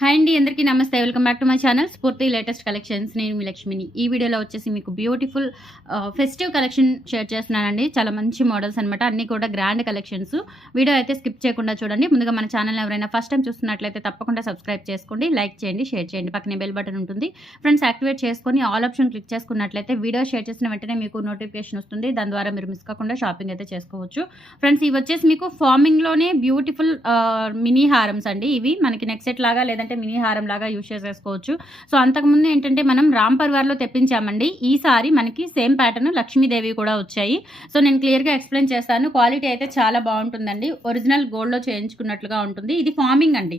Hi అండి, అందరికీ నమస్తే. Welcome back to my channel స్ఫూర్తి లేటెస్ట్ కలెక్షన్స్. నేను మీ లక్ష్మిని. ఈ వీడియోలో వచ్చేసి మీకు బ్యూటిఫుల్ ఫెస్టివ్ కలెక్షన్ షేర్ చేస్తున్నానండి. చాలా మంచి మోడల్స్ అనమాట, అన్నీ కూడా గ్రాండ్ కలెక్షన్స్. వీడియో అయితే స్కిప్ చేయకుండా చూడండి. ముందుగా మన ఛానల్ ఎవరైనా ఫస్ట్ టైం చూస్తున్నట్లయితే తప్పకుండా సబ్స్క్రైబ్ చేసుకోండి, లైక్ చేయండి, షేర్ చేయండి. పక్కనే బెల్ బటన్ ఉంటుంది ఫ్రెండ్స్, యాక్టివేట్ చేసుకొని ఆల్ ఆప్షన్ క్లిక్ చేసుకున్నట్లయితే వీడియో షేర్ చేసిన వెంటనే మీకు నోటిఫికేషన్ వస్తుంది. దాని ద్వారా మీరు మిస్ కాకుండా షాపింగ్ అయితే చేసుకోవచ్చు. ఫ్రెండ్స్, ఇవి వచ్చేసి మీకు ఫార్మింగ్లోనే బ్యూటిఫుల్ మినీ హారమ్స్ అండి. ఇవి మనకి నెక్ సెట్ లాగా లేదంటే మినీ హారం లాగా యూజ్ చేసేసుకోవచ్చు. సో అంతకుముందు ఏంటంటే మనం రామ్ పరివార్లో తెప్పించామండి. ఈసారి మనకి సేమ్ ప్యాటర్న్ లక్ష్మీదేవి కూడా వచ్చాయి. సో నేను క్లియర్గా ఎక్స్ప్లెయిన్ చేస్తాను. క్వాలిటీ అయితే చాలా బాగుంటుందండి. ఒరిజినల్ గోల్డ్లో చేయించుకున్నట్లుగా ఉంటుంది. ఇది ఫార్మింగ్ అండి.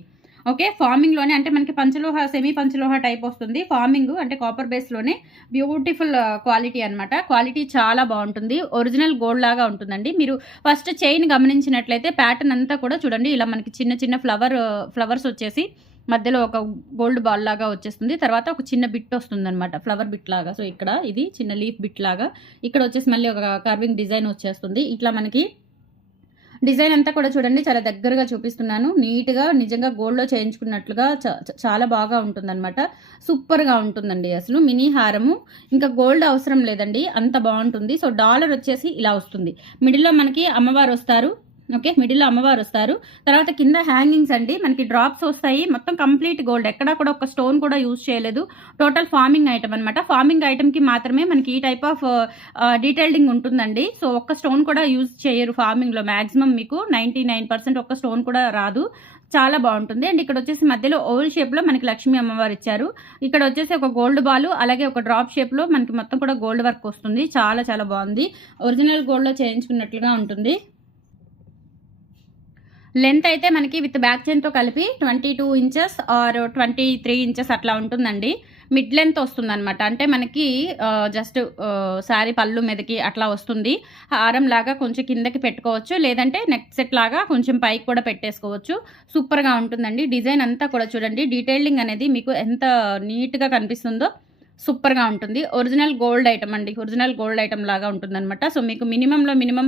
ఓకే, ఫార్మింగ్లోనే అంటే మనకి పంచలోహ సెమీ పంచలోహ టైప్ వస్తుంది. ఫార్మింగ్ అంటే కాపర్ బేస్లోనే బ్యూటిఫుల్ క్వాలిటీ అనమాట. క్వాలిటీ చాలా బాగుంటుంది. ఒరిజినల్ గోల్డ్ లాగా ఉంటుందండి. మీరు ఫస్ట్ చైన్ గమనించినట్లయితే ప్యాటర్న్ అంతా కూడా చూడండి, ఇలా మనకి చిన్న చిన్న ఫ్లవర్స్ వచ్చేసి మధ్యలో ఒక గోల్డ్ బాల్ లాగా వచ్చేస్తుంది. తర్వాత ఒక చిన్న బిట్ వస్తుంది అనమాట, ఫ్లవర్ బిట్ లాగా. సో ఇక్కడ ఇది చిన్న లీఫ్ బిట్ లాగా, ఇక్కడ వచ్చేసి మళ్ళీ ఒక కర్వింగ్ డిజైన్ వచ్చేస్తుంది. ఇట్లా మనకి డిజైన్ అంతా కూడా చూడండి, చాలా దగ్గరగా చూపిస్తున్నాను. నీట్గా నిజంగా గోల్డ్లో చేయించుకున్నట్లుగా చాలా బాగా ఉంటుందన్నమాట. సూపర్గా ఉంటుందండి. అసలు మినీ హారము ఇంకా గోల్డ్ అవసరం లేదండి, అంత బాగుంటుంది. సో డాలర్ వచ్చేసి ఇలా వస్తుంది. మిడిల్లో మనకి అమ్మవారు వస్తారు. ఓకే, మిడిల్లో అమ్మవారు వస్తారు. తర్వాత కింద హ్యాంగింగ్స్ అండి, మనకి డ్రాప్స్ వస్తాయి. మొత్తం కంప్లీట్ గోల్డ్, ఎక్కడా కూడా ఒక స్టోన్ కూడా యూజ్ చేయలేదు. టోటల్ ఫార్మింగ్ ఐటమ్ అనమాట. ఫార్మింగ్ ఐటమ్కి మాత్రమే మనకి ఈ టైప్ ఆఫ్ డీటెయిలింగ్ ఉంటుందండి. సో ఒక్క స్టోన్ కూడా యూజ్ చేయరు ఫార్మింగ్లో. మ్యాక్సిమం మీకు 99% ఒక్క స్టోన్ కూడా రాదు. చాలా బాగుంటుంది. అండ్ ఇక్కడ వచ్చేసి మధ్యలో ఓవల్ షేప్లో మనకి లక్ష్మీ అమ్మవారు ఇచ్చారు. ఇక్కడ వచ్చేసి ఒక గోల్డ్ బాల్, అలాగే ఒక డ్రాప్ షేప్లో మనకి మొత్తం కూడా గోల్డ్ వర్క్ వస్తుంది. చాలా చాలా బాగుంది. ఒరిజినల్ గోల్డ్లో చేయించుకున్నట్లుగా ఉంటుంది. లెంత్ అయితే మనకి విత్ బ్యాక్ చైన్తో కలిపి 22 ఇంచెస్ ఆర్ 23 ఇంచెస్ అట్లా ఉంటుందండి. మిడ్ లెంత్ వస్తుంది అనమాట. అంటే మనకి జస్ట్ శారీ పళ్ళు మీదకి అట్లా వస్తుంది. హారం లాగా కొంచెం కిందకి పెట్టుకోవచ్చు, లేదంటే నెక్ సెట్ లాగా కొంచెం పైకి కూడా పెట్టేసుకోవచ్చు. సూపర్గా ఉంటుందండి. డిజైన్ అంతా కూడా చూడండి, డీటెయిలింగ్ అనేది మీకు ఎంత నీట్గా కనిపిస్తుందో సూపర్గా ఉంటుంది. ఒరిజినల్ గోల్డ్ ఐటమ్ అండి, ఒరిజినల్ గోల్డ్ ఐటమ్ లాగా ఉంటుందన్నమాట. సో మీకు మినిమం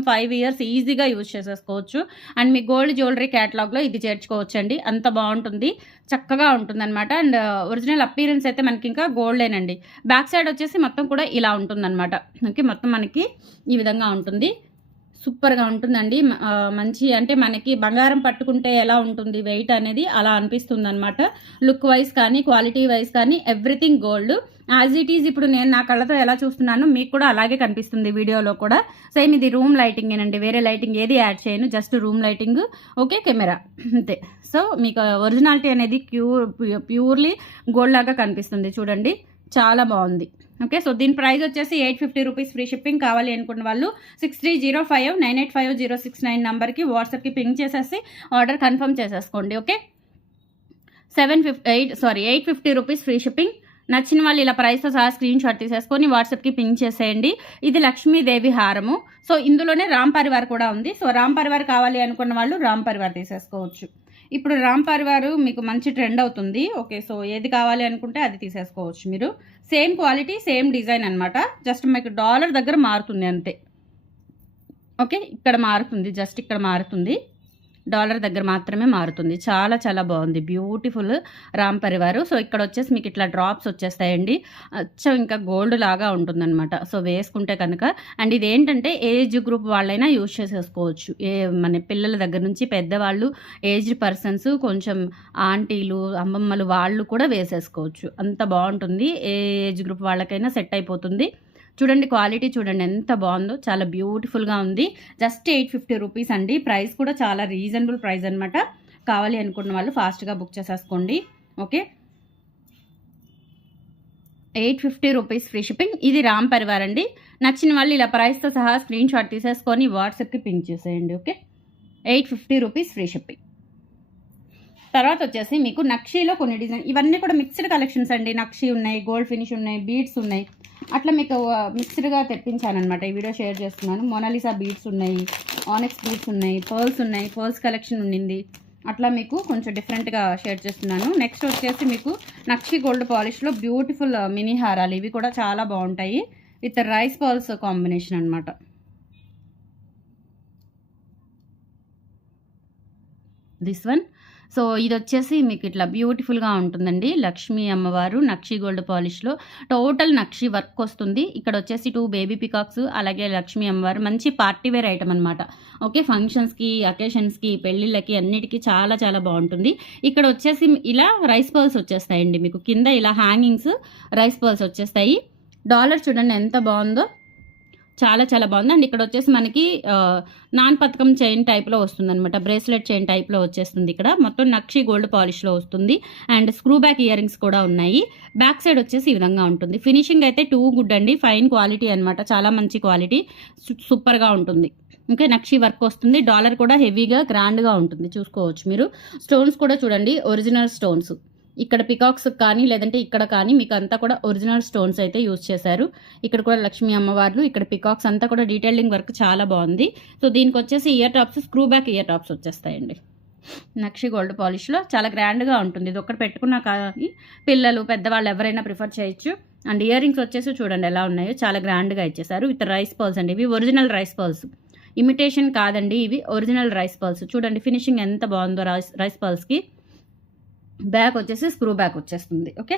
5 ఇయర్స్ ఈజీగా యూజ్ చేసేసుకోవచ్చు. అండ్ మీ గోల్డ్ జ్యువెలరీ క్యాటలాగ్లో ఇది చేర్చుకోవచ్చు అండి. అంత బాగుంటుంది, చక్కగా ఉంటుందన్నమాట. అండ్ ఒరిజినల్ అపీరెన్స్ అయితే మనకి ఇంకా గోల్డేనండి. బ్యాక్ సైడ్ వచ్చేసి మొత్తం కూడా ఇలా ఉంటుందన్నమాట. ఓకే, మొత్తం మనకి ఈ విధంగా ఉంటుంది. సూపర్గా ఉంటుందండి. మంచి అంటే మనకి బంగారం పట్టుకుంటే ఎలా ఉంటుంది వెయిట్ అనేది, అలా అనిపిస్తుంది అనమాట. లుక్ వైజ్ కానీ క్వాలిటీ వైజ్ కానీ everything gold as it is. ఇప్పుడు నేను నా కళ్ళతో ఎలా చూస్తున్నాను మీకు కూడా అలాగే కనిపిస్తుంది వీడియోలో కూడా. సేమ్ ఇది రూమ్ లైటింగ్ ఏనండి, వేరే లైటింగ్ ఏది యాడ్ చేయను, just room lighting. Okay, camera అంతే. సో మీకు ఒరిజినాలిటీ అనేది ప్యూర్లీ గోల్డ్ లాగా కనిపిస్తుంది. చూడండి, చాలా బాగుంది. ఓకే, సో దీని ప్రైస్ వచ్చేసి 850 రూపీస్. Free shipping. కావాలి అనుకున్న వాళ్ళు 6305985069 నెంబర్కి వాట్సాప్కి పింక్ చేసేసి ఆర్డర్ కన్ఫర్మ్ చేసేసుకోండి. Okay, 850 rupees free shipping. నచ్చిన వాళ్ళు ఇలా ప్రైస్తో సహా స్క్రీన్ షాట్ తీసేసుకొని వాట్సాప్కి పింక్ చేసేయండి. ఇది లక్ష్మీదేవి హారము. సో ఇందులోనే రామ్ పరివార్ కూడా ఉంది. సో రామ్ పరివార్ కావాలి అనుకున్న వాళ్ళు రామ్ పరివార్ తీసేసుకోవచ్చు. ఇప్పుడు రామ్ పరివార్ మీకు మంచి ట్రెండ్ అవుతుంది. ఓకే, సో ఏది కావాలి అనుకుంటే అది తీసేసుకోవచ్చు మీరు. సేమ్ క్వాలిటీ సేమ్ డిజైన్ అనమాట. జస్ట్ మీకు డాలర్ దగ్గర మారుతుంది అంతే. ఓకే, ఇక్కడ మారుతుంది, జస్ట్ ఇక్కడ మారుతుంది, డాలర్ దగ్గర మాత్రమే మారుతుంది. చాలా చాలా బాగుంది, బ్యూటిఫుల్ రామ్ పరివారు. సో ఇక్కడ వచ్చేసి మీకు ఇట్లా డ్రాప్స్ వచ్చేస్తాయండి. అచ్చం ఇంకా గోల్డ్ లాగా ఉంటుందన్నమాట. సో వేసుకుంటే కనుక. అండ్ ఇది ఏంటంటే ఏజ్ గ్రూప్ వాళ్ళైనా యూజ్ చేసేసుకోవచ్చు. మన పిల్లల దగ్గర నుంచి పెద్దవాళ్ళు, ఏజ్డ్ పర్సన్స్, కొంచెం ఆంటీలు, అమ్మమ్మలు వాళ్ళు కూడా వేసేసుకోవచ్చు. అంత బాగుంటుంది. ఏ ఏజ్ గ్రూప్ వాళ్ళకైనా సెట్ అయిపోతుంది. చూడండి, క్వాలిటీ చూడండి ఎంత బాగుందో, చాలా బ్యూటిఫుల్గా ఉంది. జస్ట్ 850 రూపీస్ అండి. ప్రైస్ కూడా చాలా రీజనబుల్ ప్రైస్ అనమాట. కావాలి అనుకున్న వాళ్ళు ఫాస్ట్గా బుక్ చేసేసుకోండి. Okay, 850 rupees free shipping. ఇది రామ్ పరివార్ అండి. నచ్చిన వాళ్ళు ఇలా ప్రైస్తో సహా స్క్రీన్ షాట్ తీసేసుకొని వాట్సాప్కి పింక్ చేసేయండి. Okay, 850 rupees free shipping. తర్వాత వచ్చేసి మీకు నక్షీలో కొన్ని డిజైన్, ఇవన్నీ కూడా మిక్స్డ్ కలెక్షన్స్ అండి. నక్షీ ఉన్నాయి, గోల్డ్ ఫినిష్ ఉన్నాయి, బీడ్స్ ఉన్నాయి. అట్లా మీకు మిక్స్డ్గా తెప్పించానమాట. ఈ వీడియో షేర్ చేస్తున్నాను. మోనాలిసా బీడ్స్ ఉన్నాయి, ఆనెక్స్ బీడ్స్ ఉన్నాయి, పర్ల్స్ ఉన్నాయి, పర్ల్స్ కలెక్షన్ ఉండింది. అట్లా మీకు కొంచెం డిఫరెంట్గా షేర్ చేస్తున్నాను. నెక్స్ట్ వచ్చేసి మీకు నక్షీ గోల్డ్ పాలిష్లో బ్యూటిఫుల్ మినీ హారాలు. ఇవి కూడా చాలా బాగుంటాయి విత్ రైస్ పర్ల్స్ కాంబినేషన్ అనమాట. దిస్ వన్ సో ఇది వచ్చేసి మీకు ఇట్లా బ్యూటిఫుల్గా ఉంటుందండి. లక్ష్మీ అమ్మవారు నక్షి గోల్డ్ పాలిష్లో టోటల్ నక్షి వర్క్ వస్తుంది. ఇక్కడ వచ్చేసి 2 బేబీ పికాక్స్, అలాగే లక్ష్మీ అమ్మవారు మంచి పార్టీ వేర్ ఐటమ్ అనమాట. ఓకే, ఫంక్షన్స్కి, అకేషన్స్కి, పెళ్ళిళ్ళకి అన్నిటికీ చాలా చాలా బాగుంటుంది. ఇక్కడ వచ్చేసి ఇలా రైస్ పర్ల్స్ వచ్చేస్తాయండి మీకు. కింద ఇలా హ్యాంగింగ్స్ రైస్ పర్ల్స్ వచ్చేస్తాయి. డాలర్ చూడండి ఎంత బాగుందో, చాలా చాలా బాగుంది. అండ్ ఇక్కడ వచ్చేసి మనకి నాన్ పథకం చైన్ టైప్లో వస్తుంది అనమాట. బ్రేస్లెట్ చైన్ టైప్లో వచ్చేస్తుంది. ఇక్కడ మొత్తం నక్షి గోల్డ్ పాలిష్లో వస్తుంది. And screw back ear rings కూడా ఉన్నాయి. బ్యాక్ సైడ్ వచ్చేసి ఈ విధంగా ఉంటుంది. ఫినిషింగ్ అయితే టూ గుడ్ అండి, ఫైన్ క్వాలిటీ అనమాట, చాలా మంచి క్వాలిటీ, సూపర్గా ఉంటుంది. ఓకే, నక్షి వర్క్ వస్తుంది. డాలర్ కూడా హెవీగా గ్రాండ్గా ఉంటుంది, చూసుకోవచ్చు మీరు. స్టోన్స్ కూడా చూడండి, ఒరిజినల్ స్టోన్స్. ఇక్కడ పికాక్స్ కానీ లేదంటే ఇక్కడ కానీ మీకు అంతా కూడా ఒరిజినల్ స్టోన్స్ అయితే యూజ్ చేశారు. ఇక్కడ కూడా లక్ష్మీ అమ్మవార్లు, ఇక్కడ పికాక్స్ అంతా కూడా డీటెయిలింగ్ వర్క్ చాలా బాగుంది. సో దీనికి వచ్చేసి ear tops, screw back ear tops వచ్చేస్తాయండి. నక్షి గోల్డ్ పాలిష్లో చాలా గ్రాండ్గా ఉంటుంది. ఇది ఒకటి పెట్టుకున్నా కానీ పిల్లలు, పెద్దవాళ్ళు ఎవరైనా ప్రిఫర్ చేయొచ్చు. అండ్ ఇయర్ రింగ్స్ వచ్చేసి చూడండి ఎలా ఉన్నాయో, చాలా గ్రాండ్గా ఇచ్చేసారు. విత్ రైస్ పర్ల్స్ అండి. ఇవి ఒరిజినల్ రైస్ పర్ల్స్, ఇమిటేషన్ కాదండి, ఇవి ఒరిజినల్ రైస్ పర్ల్స్. చూడండి ఫినిషింగ్ ఎంత బాగుందో రైస్ పర్ల్స్కి. బ్యాక్ వచ్చేసి స్క్రూ బ్యాక్ వచ్చేస్తుంది. ఓకే,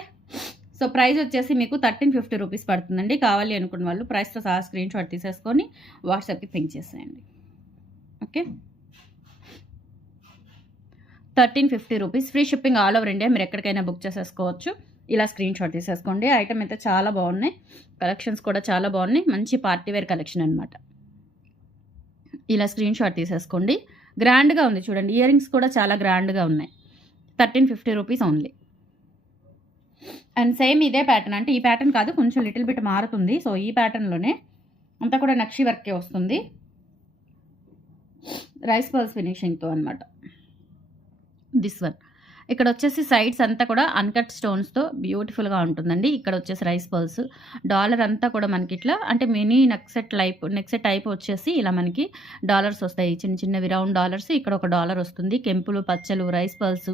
సో ప్రైస్ వచ్చేసి మీకు 1350 రూపీస్ పడుతుందండి. కావాలి అనుకున్న వాళ్ళు ప్రైస్తో సహా స్క్రీన్ షాట్ తీసేసుకొని వాట్సాప్కి పింక్ చేసేయండి. Okay, 1350 rupees, free shipping all over India. మీరు ఎక్కడికైనా బుక్ చేసేసుకోవచ్చు. ఇలా స్క్రీన్ షాట్ తీసేసుకోండి. ఐటమ్ అయితే చాలా బాగున్నాయి, కలెక్షన్స్ కూడా చాలా బాగున్నాయి. మంచి పార్టీ వేర్ కలెక్షన్ అనమాట. ఇలా స్క్రీన్ షాట్ తీసేసుకోండి. గ్రాండ్గా ఉంది చూడండి, ఇయర్ రింగ్స్ కూడా చాలా గ్రాండ్గా ఉన్నాయి. 1350 రూపీస్ ఓన్లీ. అండ్ సేమ్ ఇదే ప్యాటర్న్, అంటే ఈ ప్యాటర్న్ కాదు, కొంచెం లిటిల్ బిట్ మారుతుంది. సో ఈ ప్యాటర్న్లోనే అంతా కూడా నక్షి వర్కే వస్తుంది, రైస్ పర్ల్స్ ఫినిషింగ్తో అనమాట. దిస్ వన్ ఇక్కడ వచ్చేసి సైడ్స్ అంతా కూడా అన్కట్ స్టోన్స్తో బ్యూటిఫుల్గా ఉంటుందండి. ఇక్కడ వచ్చేసి రైస్ పర్ల్స్, డాలర్ అంతా కూడా మనకి ఇట్లా అంటే మినీ నెక్సెట్ టైప్ వచ్చేసి ఇలా మనకి డాలర్స్ వస్తాయి, చిన్న చిన్నవి రౌండ్ డాలర్స్. ఇక్కడ ఒక డాలర్ వస్తుంది. కెంపులు, పచ్చలు, రైస్ పర్ల్స్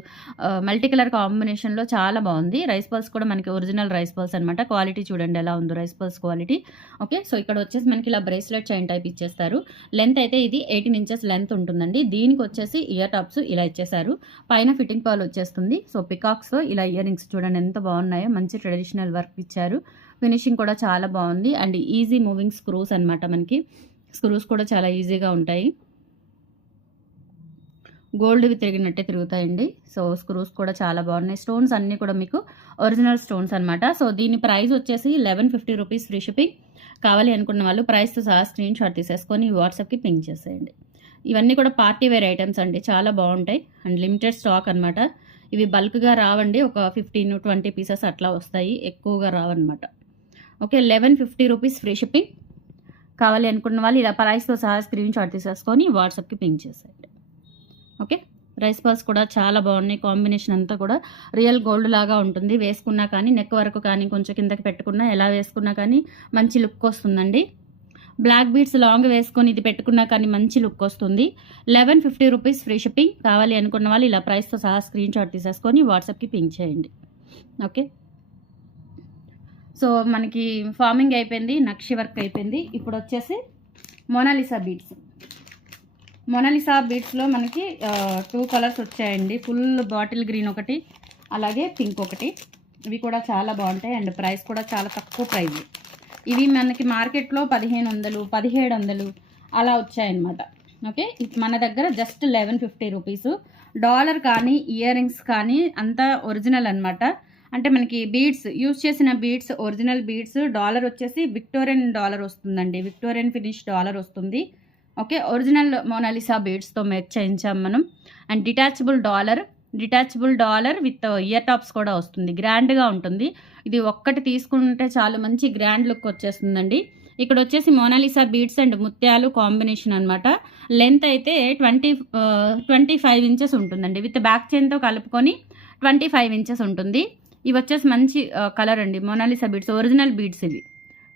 మల్టీ కలర్ కాంబినేషన్లో చాలా బాగుంది. రైస్ పర్ల్స్ కూడా మనకి ఒరిజినల్ రైస్ పర్ల్స్ అనమాట. క్వాలిటీ చూడండి ఎలా ఉందో rice pearls quality. Okay, so ఇక్కడ వచ్చేసి మనకి ఇలా బ్రేస్లెట్ చైన్ టైప్ ఇచ్చేస్తారు. లెంత్ అయితే ఇది 18 ఇంచెస్ లెంత్ ఉంటుందండి. దీనికి వచ్చేసి ఇయర్ టాప్స్ ఇలా ఇచ్చేసారు. పైన ఫిట్టింగ్ పర్ల్ వచ్చేస్తుంది. సో పికాక్స్ ఇలా ఇయర్ రింగ్స్ చూడండి ఎంత బాగున్నాయో, మంచి ట్రెడిషనల్ వర్క్ ఇచ్చారు. ఫినిషింగ్ కూడా చాలా బాగుంది. అండ్ ఈజీ మూవింగ్ స్క్రూస్ అనమాట. మనకి స్క్రూస్ కూడా చాలా ఈజీగా ఉంటాయి, గోల్డ్వి తిరిగినట్టే తిరుగుతాయండి. సో స్క్రూస్ కూడా చాలా బాగున్నాయి. స్టోన్స్ అన్నీ కూడా మీకు ఒరిజినల్ స్టోన్స్ అనమాట. సో దీని ప్రైస్ వచ్చేసి 1150 రూపీస్, ఫ్రీ షిప్పింగ్. కావాలి అనుకున్న వాళ్ళు ప్రైస్తో సహా స్క్రీన్ షాట్ తీసేసుకొని వాట్సాప్కి పింక్ చేసేయండి. ఇవన్నీ కూడా పార్టీ వేర్ ఐటమ్స్ అండి, చాలా బాగుంటాయి. అండ్ లిమిటెడ్ స్టాక్ అనమాట. ఇవి బల్క్గా రావండి, ఒక 15-20 పీసెస్ అట్లా వస్తాయి, ఎక్కువగా రావన్నమాట. Okay, 1150 rupees, free shipping. కావాలి అనుకున్న వాళ్ళు ఇలా ప్రైస్తో సహా స్క్రీన్ షాట్ తీసేసుకొని వాట్సాప్కి పింక్ చేసేయండి. ఓకే, రైస్ పర్ల్స్ కూడా చాలా బాగున్నాయి. కాంబినేషన్ అంతా కూడా రియల్ గోల్డ్ లాగా ఉంటుంది. వేసుకున్నా కానీ నెక్ వరకు కానీ కొంచెం కిందకి పెట్టుకున్నా, ఎలా వేసుకున్నా కానీ మంచి లుక్ వస్తుందండి. బ్లాక్ బీడ్స్ లాంగ్ వేసుకొని ఇది పెట్టుకున్నా కానీ మంచి లుక్ వస్తుంది. 1150 రూపీస్, ఫ్రీ షిప్పింగ్. కావాలి అనుకున్న వాళ్ళు ఇలా ప్రైస్తో సహా స్క్రీన్ షాట్ తీసేసుకొని వాట్సాప్కి పింక్ చేయండి. ఓకే, సో మనకి ఫార్మింగ్ అయిపోయింది, నక్షి వర్క్ అయిపోయింది. ఇప్పుడు వచ్చేసి మోనాలిసా బీడ్స్. మోనాలిసా బీడ్స్లో మనకి 2 కలర్స్ వచ్చాయండి. ఫుల్ బాటిల్ గ్రీన్ ఒకటి, అలాగే పింక్ ఒకటి. ఇవి కూడా చాలా బాగుంటాయి. అండ్ ప్రైస్ కూడా చాలా తక్కువ ప్రైస్. ఇవి మనకి మార్కెట్లో 1500, 1700 అలా వచ్చాయన్నమాట. ఓకే, మన దగ్గర జస్ట్ 1150 రూపీస్. డాలర్ కానీ ఇయర్ రింగ్స్ కానీ అంతా ఒరిజినల్ అనమాట. అంటే మనకి బీడ్స్ యూజ్ చేసిన బీడ్స్ ఒరిజినల్ బీడ్స్. డాలర్ వచ్చేసి విక్టోరియన్ డాలర్ వస్తుందండి, విక్టోరియన్ ఫినిష్ డాలర్ వస్తుంది. ఓకే, ఒరిజినల్ మోనాలిసా బీడ్స్తో మేక్ చేయించాం మనం. And detachable dollar with ear tops కూడా వస్తుంది, గ్రాండ్గా ఉంటుంది. ఇది ఒక్కటి తీసుకుంటే చాలు, మంచి గ్రాండ్ లుక్ వచ్చేస్తుందండి. ఇక్కడ వచ్చేసి మోనాలిసా బీడ్స్ అండ్ ముత్యాలు కాంబినేషన్ అనమాట. లెంత్ అయితే 25 ఇంచెస్ ఉంటుందండి. విత్ బ్యాక్ చైన్తో కలుపుకొని 25 ఇంచెస్ ఉంటుంది. ఇవి వచ్చేసి మంచి కలర్ అండి, మోనాలిసా బీడ్స్, ఒరిజినల్ బీడ్స్ ఇవి.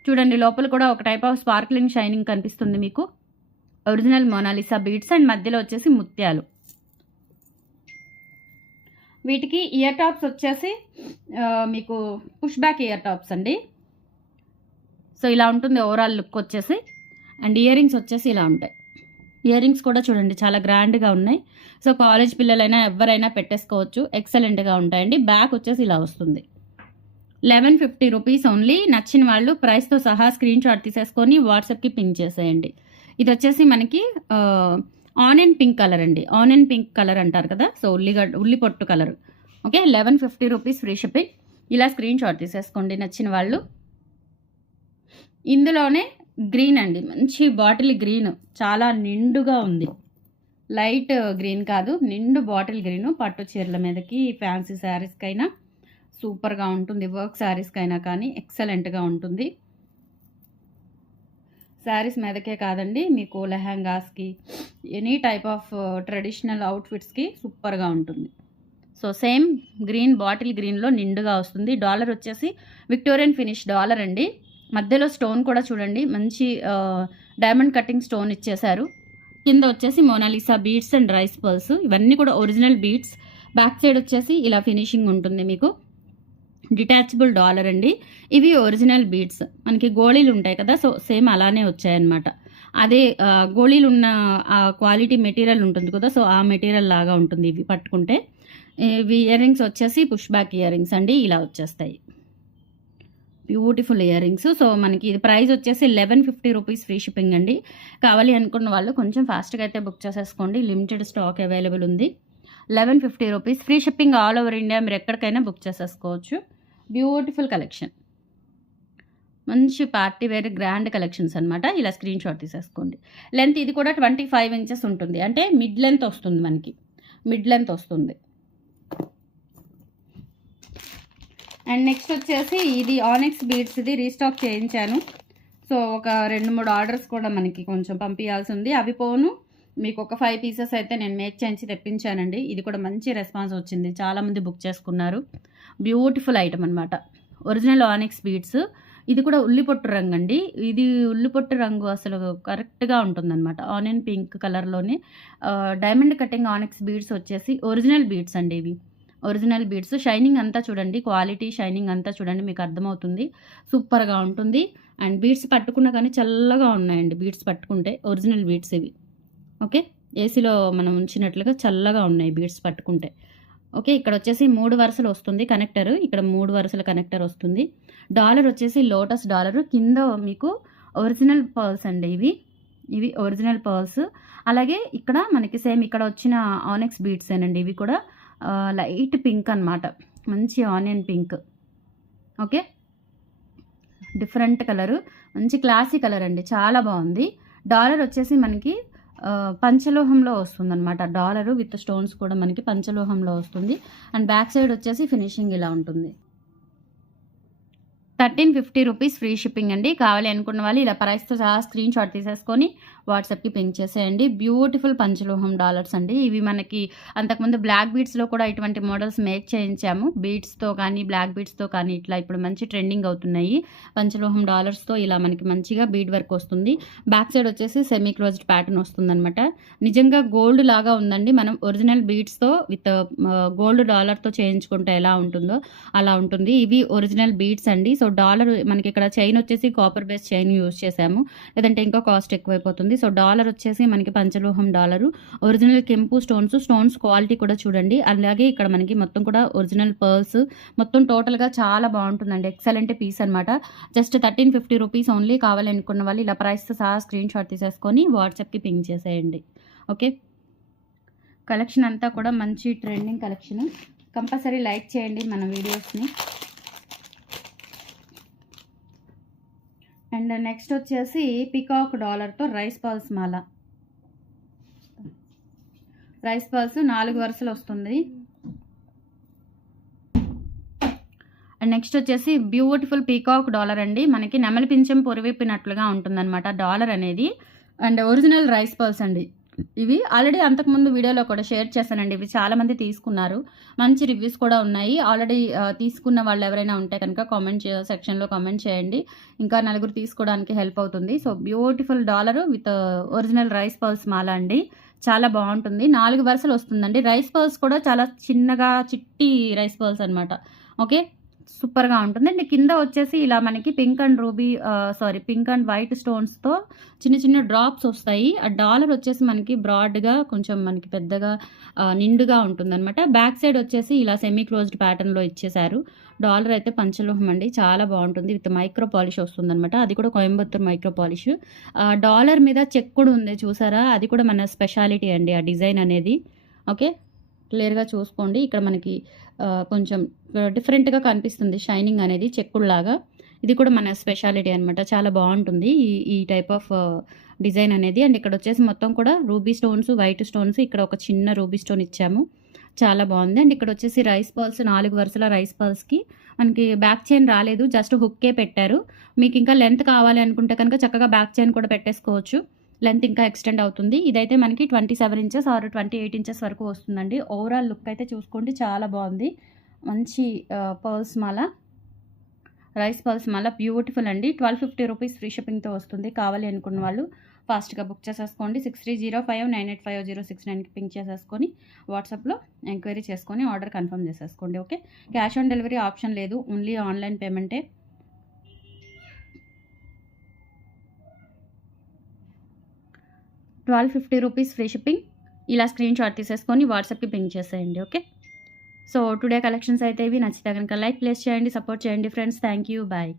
చూడండి లోపల కూడా ఒక టైప్ ఆఫ్ స్పార్క్లింగ్ షైనింగ్ కనిపిస్తుంది మీకు. ఒరిజినల్ మోనాలిసా బీడ్స్ అండ్ మధ్యలో వచ్చేసి ముత్యాలు. వీటికి ఇయర్ టాప్స్ వచ్చేసి మీకు పుష్ బ్యాక్ ఇయర్ టాప్స్ అండి. సో ఇలా ఉంటుంది ఓవరాల్ లుక్ వచ్చేసి. అండ్ ఇయర్ రింగ్స్ వచ్చేసి ఇలా ఉంటాయి. ఇయర్ రింగ్స్ కూడా చూడండి చాలా గ్రాండ్గా ఉన్నాయి. సో కాలేజ్ పిల్లలైనా ఎవరైనా పెట్టేసుకోవచ్చు, ఎక్సలెంట్గా ఉంటాయండి. బ్యాక్ వచ్చేసి ఇలా వస్తుంది. 1150 రూపీస్ ఓన్లీ. నచ్చిన వాళ్ళు ప్రైస్తో సహా స్క్రీన్ షాట్ తీసేసుకొని వాట్సాప్కి పింక్ చేసేయండి. ఇది వచ్చేసి మనకి ఆనియన్ పింక్ కలర్ అండి. ఆనియన్ పింక్ కలర్ అంటారు కదా, సో ఉల్లి పొట్టు colour. Okay, 1150 rupees free shipping. ఇలా స్క్రీన్ షాట్ తీసేసుకోండి నచ్చిన వాళ్ళు. ఇందులోనే గ్రీన్ అండి, మంచి బాటిల్ గ్రీన్, చాలా నిండుగా ఉంది. లైట్ గ్రీన్ కాదు, నిండు బాటిల్ గ్రీను. పట్టు చీరల మీదకి, ఫ్యాన్సీ శారీస్కైనా సూపర్గా ఉంటుంది. వర్క్ శారీస్కైనా కానీ ఎక్సలెంట్గా ఉంటుంది. శారీస్ మీదకే కాదండి, మీకు లెహంగాస్కి, ఎనీ టైప్ ఆఫ్ ట్రెడిషనల్ అవుట్ఫిట్స్కి సూపర్గా ఉంటుంది. సో సేమ్ గ్రీన్, బాటిల్ గ్రీన్లో నిండుగా వస్తుంది. డాలర్ వచ్చేసి విక్టోరియన్ ఫినిష్ డాలర్ అండి. మధ్యలో స్టోన్ కూడా చూడండి, మంచి డైమండ్ కటింగ్ స్టోన్ ఇచ్చేశారు. కింద వచ్చేసి Mona Lisa beads and rice pearls, ఇవన్నీ కూడా ఒరిజినల్ బీడ్స్. బ్యాక్ సైడ్ వచ్చేసి ఇలా ఫినిషింగ్ ఉంటుంది మీకు. డిటాచబుల్ డాలర్ అండి. ఇవి ఒరిజినల్ బీడ్స్. మనకి గోళీలు ఉంటాయి కదా, సో సేమ్ అలానే వచ్చాయన్నమాట. అదే గోళీలు ఉన్న ఆ క్వాలిటీ మెటీరియల్ ఉంటుంది కదా, సో ఆ మెటీరియల్ లాగా ఉంటుంది ఇవి పట్టుకుంటే. ఇవి ఇయర్ రింగ్స్ వచ్చేసి పుష్ బ్యాక్ ఇయర్ రింగ్స్ అండి, ఇలా వచ్చేస్తాయి. Beautiful ear rings. సో మనకి ఇది ప్రైస్ వచ్చేసి 1150 రూపీస్ ఫ్రీ షిప్పింగ్ అండి. కావాలి అనుకున్న వాళ్ళు కొంచెం ఫాస్ట్గా అయితే బుక్ చేసేసుకోండి, లిమిటెడ్ స్టాక్ అవైలబుల్ ఉంది. 1150 rupees free shipping all over India. మీరు ఎక్కడికైనా బుక్ చేసేసుకోవచ్చు. బ్యూటిఫుల్ కలెక్షన్, మంచి పార్టీ వేర్ గ్రాండ్ కలెక్షన్స్ అనమాట. ఇలా స్క్రీన్ షాట్ తీసేసుకోండి. లెంత్ ఇది కూడా 25 ఇంచెస్ ఉంటుంది, అంటే మిడ్ లెంత్ వస్తుంది మనకి, మిడ్ లెంత్ వస్తుంది. అండ్ నెక్స్ట్ వచ్చేసి ఇది ఆనిక్స్ బీడ్స్, ఇది రీస్టాక్ చేయించాను. సో ఒక 2-3 ఆర్డర్స్ కూడా మనకి కొంచెం పంపించాల్సి ఉంది. అవి పోను మీకు ఒక 5 పీసెస్ అయితే నేను మేక్ చేయించి తెప్పించానండి. ఇది కూడా మంచి రెస్పాన్స్ వచ్చింది, చాలామంది బుక్ చేసుకున్నారు. బ్యూటిఫుల్ ఐటమ్ అనమాట, ఒరిజినల్ ఆనిక్స్ బీడ్స్. ఇది కూడా ఉల్లిపొట్టు రంగు అండి. ఇది ఉల్లిపొట్టు రంగు అసలు కరెక్ట్గా ఉంటుందన్నమాట. ఆనియన్ పింక్ కలర్లోనే డైమండ్ కటింగ్ ఆనిక్స్ బీడ్స్ వచ్చేసి ఒరిజినల్ బీడ్స్ అండి. ఇవి ఒరిజినల్ బీడ్స్. షైనింగ్ అంతా చూడండి, క్వాలిటీ షైనింగ్ అంతా చూడండి, మీకు అర్థమవుతుంది. సూపర్గా ఉంటుంది. అండ్ బీడ్స్ పట్టుకున్నా కానీ చల్లగా ఉన్నాయండి, బీడ్స్ పట్టుకుంటే. ఒరిజినల్ బీడ్స్ ఇవి. ఓకే, ఏసీలో మనం ఉంచినట్లుగా చల్లగా ఉన్నాయి బీడ్స్ పట్టుకుంటే. ఓకే, ఇక్కడ వచ్చేసి 3 వరుసలు వస్తుంది కనెక్టర్, ఇక్కడ 3 వరుసల కనెక్టర్ వస్తుంది. డాలర్ వచ్చేసి లోటస్ డాలర్. కింద మీకు ఒరిజినల్ పర్ల్స్ అండి, ఇవి ఒరిజినల్ పర్ల్స్. అలాగే ఇక్కడ మనకి సేమ్ ఇక్కడ వచ్చిన ఆనిక్స్ బీడ్స్ ఏనండి. ఇవి కూడా లైట్ పింక్ అనమాట, మంచి onion pink. Okay, different colour, మంచి క్లాసీ కలర్ అండి, చాలా బాగుంది. డాలర్ వచ్చేసి మనకి పంచలోహంలో వస్తుందన్నమాట. డాలరు విత్ స్టోన్స్ కూడా మనకి పంచలోహంలో వస్తుంది. అండ్ బ్యాక్ సైడ్ వచ్చేసి ఫినిషింగ్ ఇలా ఉంటుంది. 1350 రూపీస్ ఫ్రీ షిప్పింగ్ అండి. కావాలి అనుకున్న వాళ్ళు ఇలా ప్రైస్తో సహా స్క్రీన్ షాట్ తీసేసుకొని వాట్సాప్కి పింక్ చేసేయండి. బ్యూటిఫుల్ పంచలోహం డాలర్స్ అండి. ఇవి మనకి అంతకుముందు బ్లాక్ బీడ్స్లో కూడా ఇటువంటి మోడల్స్ మేక్ చేయించాము. బీడ్స్తో కానీ బ్లాక్ బీడ్స్తో కానీ ఇట్లా ఇప్పుడు మంచి ట్రెండింగ్ అవుతున్నాయి. పంచలోహం డాలర్స్తో ఇలా మనకి మంచిగా బీడ్ వర్క్ వస్తుంది. బ్యాక్ సైడ్ వచ్చేసి సెమీ క్లోజ్డ్ ప్యాటర్న్ వస్తుందన్నమాట. నిజంగా గోల్డ్ లాగా ఉందండి. మనం ఒరిజినల్ బీడ్స్తో విత్ గోల్డ్ డాలర్తో చేయించుకుంటే ఎలా ఉంటుందో అలా ఉంటుంది. ఇవి ఒరిజినల్ బీడ్స్ అండి. సో డాలర్ మనకి ఇక్కడ చైన్ వచ్చేసి కాపర్ బేస్ చైన్ యూజ్ చేసాము, లేదంటే ఇంకా కాస్ట్ ఎక్కువైపోతుంది. సో డాలర్ వచ్చేసి మనకి పంచలోహం డాలరు, ఒరిజినల్ కెంపు స్టోన్స్ క్వాలిటీ కూడా చూడండి. అలాగే ఇక్కడ మనకి మొత్తం కూడా ఒరిజినల్ పర్ల్స్, మొత్తం టోటల్గా చాలా బాగుంటుందండి. ఎక్సలెంట్ పీస్ అనమాట. Just 1350 rupees only. కావాలనుకున్న వాళ్ళు ఇలా ప్రైస్తో సహా స్క్రీన్ షాట్ తీసేసుకొని వాట్సాప్కి పింక్ చేసేయండి. ఓకే, కలెక్షన్ అంతా కూడా మంచి ట్రెండింగ్ కలెక్షన్. కంపల్సరీ లైక్ చేయండి మన వీడియోస్ని. అండ్ నెక్స్ట్ వచ్చేసి పికాక్ డాలర్తో రైస్ పర్ల్స్ మాల. రైస్ పర్ల్స్ 4 వరుసలు వస్తుంది. అండ్ నెక్స్ట్ వచ్చేసి బ్యూటిఫుల్ పీకాక్ డాలర్ అండి. మనకి నెమలి పింఛం పొరివిప్పినట్లుగా ఉంటుందన్నమాట డాలర్ అనేది. అండ్ ఒరిజినల్ రైస్ పర్ల్స్ అండి. ఇవి ఆల్రెడీ అంతకుముందు వీడియోలో కూడా షేర్ చేశానండి. ఇవి చాలామంది తీసుకున్నారు, మంచి రివ్యూస్ కూడా ఉన్నాయి. ఆల్రెడీ తీసుకున్న వాళ్ళు ఎవరైనా ఉంటే కనుక కామెంట్ సెక్షన్లో కామెంట్ చేయండి, ఇంకా నలుగురు తీసుకోవడానికి హెల్ప్ అవుతుంది. So beautiful dollar with original rice pearls మాల అండి, చాలా బాగుంటుంది. 4 వరుసలు వస్తుందండి. రైస్ పర్ల్స్ కూడా చాలా చిన్నగా చిట్టి రైస్ పర్ల్స్ అనమాట. ఓకే, సూపర్‌గా ఉంటుంది. అండ్ కింద వచ్చేసి ఇలా మనకి పింక్ అండ్ వైట్ స్టోన్స్‌తో చిన్న చిన్న డ్రాప్స్ ఒస్తాయి. ఆ డాలర్ వచ్చేసి మనకి బ్రాడ్‌గా కొంచెం మనకి పెద్దగా నిండుగా ఉంటుందనమాట. బ్యాక్ సైడ్ వచ్చేసి ఇలా సెమీ క్లోజ్డ్ ప్యాటర్న్‌లో ఇచ్చేశారు. డాలర్ అయితే పంచలోహం అండి. చాలా బావుంటుంది. విత్ మైక్రో పాలిష్ వస్తుందనమాట. అది కూడా కోయంబత్తూర్ మైక్రో పాలిష్. డాలర్ మీద చెక్ కూడా ఉంది చూసారా? అది కూడా మన స్పెషాలిటీ అండి ఆ డిజైన్ అనేది. ఓకే. క్లియర్‌గా చూసుకోండి. ఇక్కడ మనకి కొంచెం డిఫరెంట్‌గా కనిపిస్తుంది షైనింగ్ అనేది చెక్కుడులాగా. ఇది కూడా మన స్పెషాలిటీ అనమాట. చాలా బావుంటుంది ఈ ఈ టైప్ ఆఫ్ డిజైన్ అనేది. అండ్ ఇక్కడొచ్చేసి మొత్తం కూడా రూబీ స్టోన్స్, వైట్ స్టోన్స్, ఇక్కడ ఒక చిన్న రూబీ స్టోన్ ఇచ్చాము. చాలా బావుంది. అండ్ ఇక్కడొచ్చేసి రైస్ పర్ల్స్ 4 వరుసల రైస్ పర్ల్స్‌కి మనకి బ్యాక్ చైన్ రాలేదు. జస్ట్ హుక్కే పెట్టారు. మీకింకా లెంత్ కావాలి అనుకుంటే కనుక చక్కగా బ్యాక్ చైన్ కూడా పెట్టేసుకోవచ్చు. లెంత్ ఇంకా ఎక్స్టెండ్ అవుతుంది. ఇదైతే మనకి 27 ఇంచెస్ ఆర్ 28 ఇంచెస్ వరకు వస్తుందండి. ఓవరాల్ లుక్ అయితే చూసుకోండి చాలా బావుంది. మంచి పర్ల్స్ మాల, రైస్ పర్ల్స్ మాల బ్యూటిఫుల్ అండి. 1250 రూపీస్ ఫ్రీ షిప్పింగ్‌తో వస్తుంది. కావాలి అనుకున్న వాళ్ళు ఫాస్ట్‌గా బుక్ చేసేసుకోండి. 6305985069కి పింక్ చేసేసుకొని వాట్సాప్‌లో ఎంక్వైరీ చేసుకొని ఆర్డర్ కన్ఫర్మ్ చేసేసుకోండి. Okay. Cash on delivery option లేదు. ఓన్లీ ఆన్‌లైన్ పేమెంటే. 1250 రూపీస్ ఫ్రీ షిప్పింగ్. ఇలా స్క్రీన్ షాట్ తీసేసుకొని వాట్సాప్‌కి పింక్ చేసేయండి. ఓకే. సో టుడే కలెక్షన్స్ అయితే ఇవి. నచ్చితే గనుక లైక్ ప్లేస్ చేయండి, సపోర్ట్ చేయండి ఫ్రెండ్స్. Thank you. బాయ్.